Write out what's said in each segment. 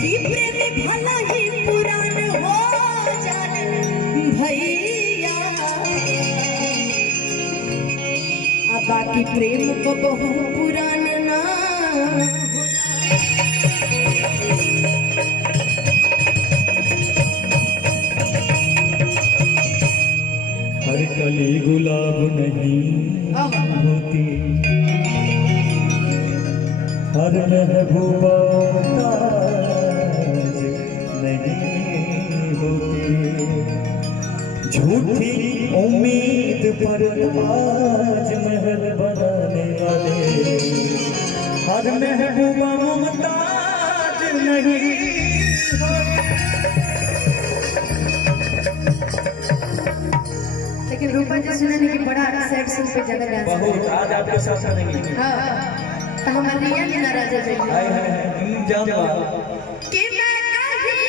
कि प्रेम भला ही पुरान हो जाने भैया, बाकी प्रेम को बहु पुरान ना हर कली गुलाब नहीं होती, हर महबूबा ताज नहीं होती। झूठी उम्मीद पर आज महल बनाने वाले हर महबूबा मुमताज नहीं होती। लेकिन रूपा जी सुनने की बड़ा सैड सॉन्ग पे ज्यादा डांस बहुत आज आपके साथ नहीं। हां तो हमारे रिया भी नाराज है हाय जान कि मैं कहीं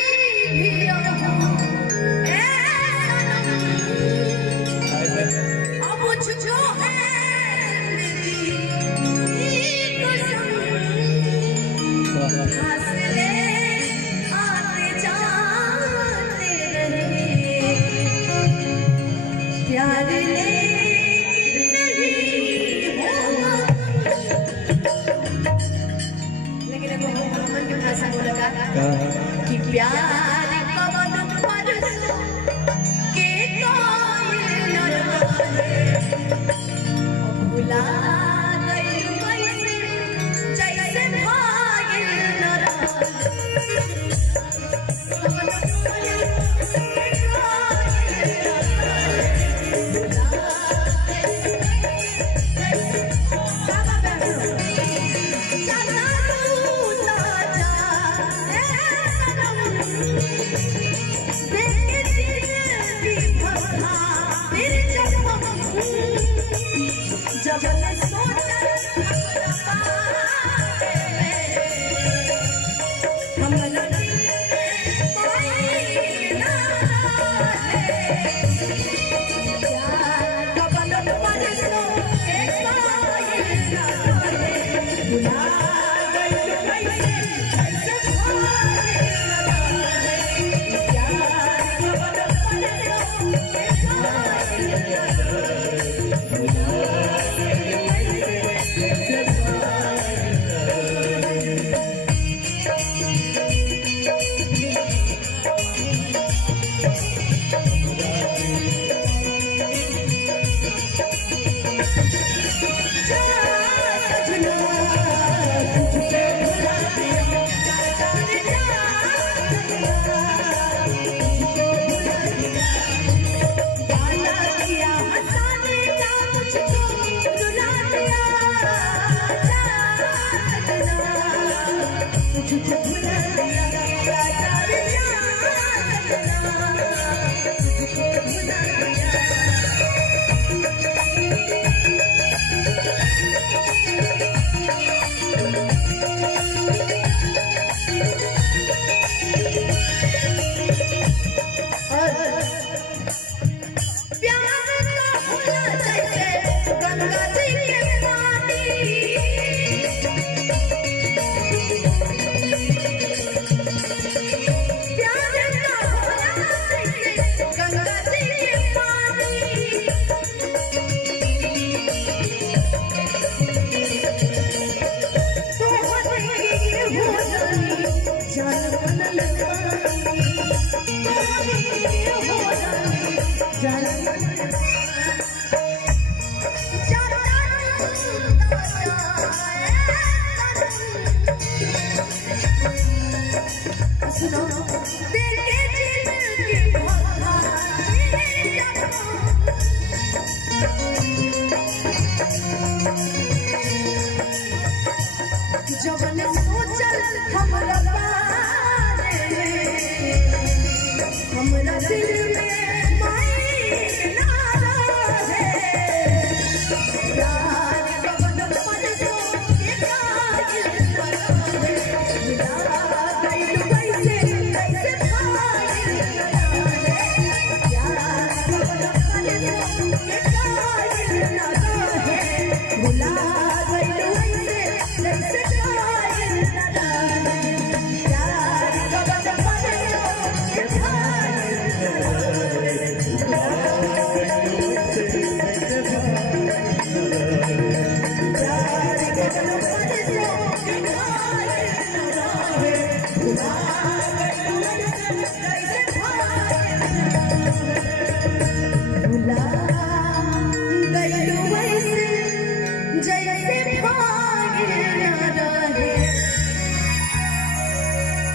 भी रहूं ए सनम, अब मुझको है मेरी कसम, फासले आते जाते रहे, प्यार लेकिन नहीं होगा। लेकिन अब मोहम्मद के भाषा को लगा कि प्यार कवन परसों के कोई न रहे, अब भुला गई वैसे जैसे भाई न रहे। जब मैं सोचा हमारा दिल पाई ना प्यार कवन परसों के कोई ना रहे, भुला गई वैसे जैसे भाई न रहे, प्यार कवन परसों के कोई न रहे। जान